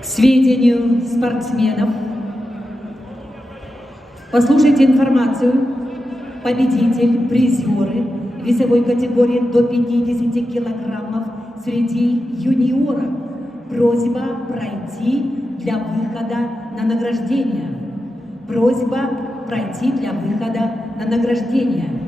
К сведению спортсменов, послушайте информацию. Победитель, призеры весовой категории до 50 килограммов среди юниоров. Просьба пройти для выхода на награждение. Просьба пройти для выхода на награждение.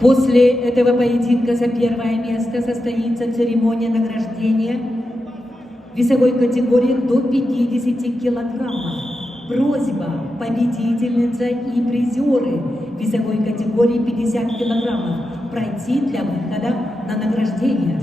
После этого поединка за первое место состоится церемония награждения весовой категории до 50 килограммов. Просьба победительница и призеры весовой категории 50 килограммов пройти для выхода на награждение.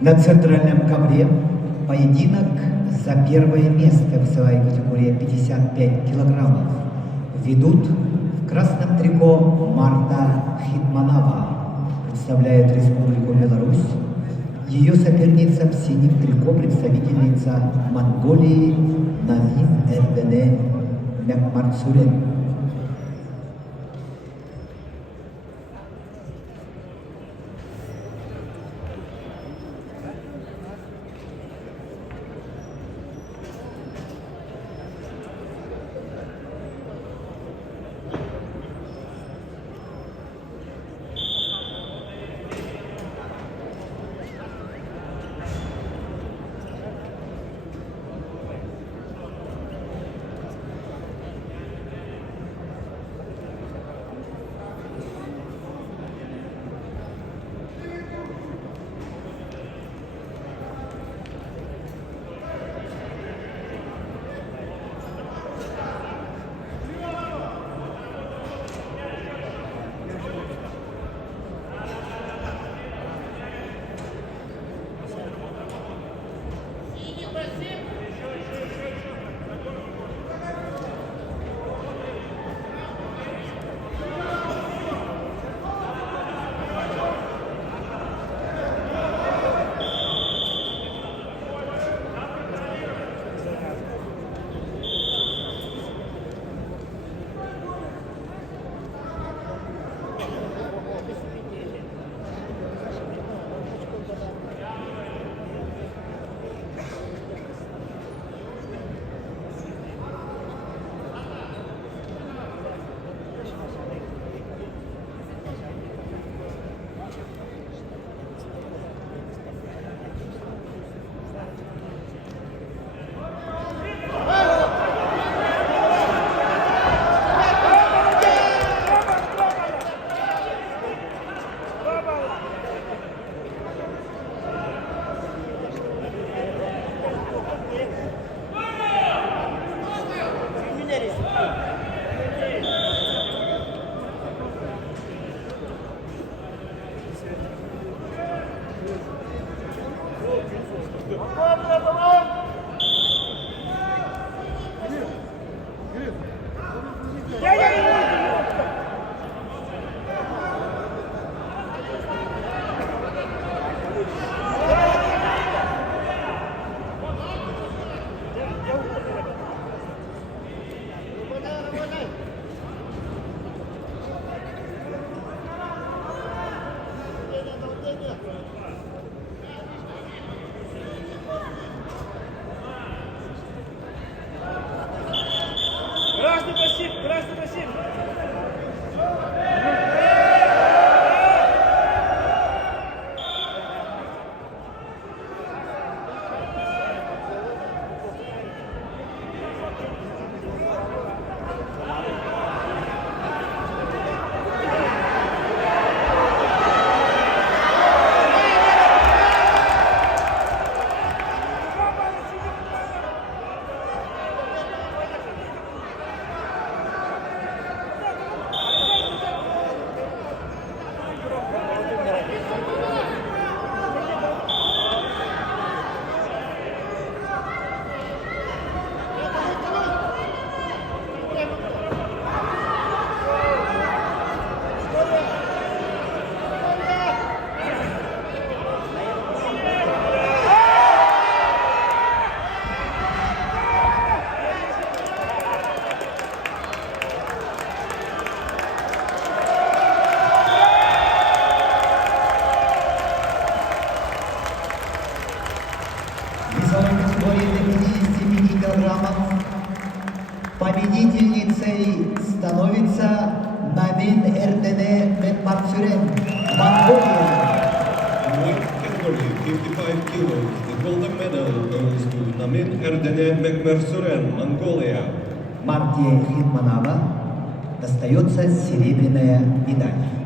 На центральном ковре поединок за первое место в весовой категории 55 килограммов. Ведут в красном трико Марта Хитманова, представляет Республику Беларусь. Ее соперница в синем трико, представительница Монголии Навин Эрдене Мекмарцурен. Красный пассив, красный пассив. Весовой категории до 55 килограммов победительницей становится Намин Эрдене Мекмарсюрен, Монголия. Weight category 55 kilos. The golden medal goes to Namin Erdene Mekmersuren, Mongolia. Мартия Хитманава достается серебряная медаль.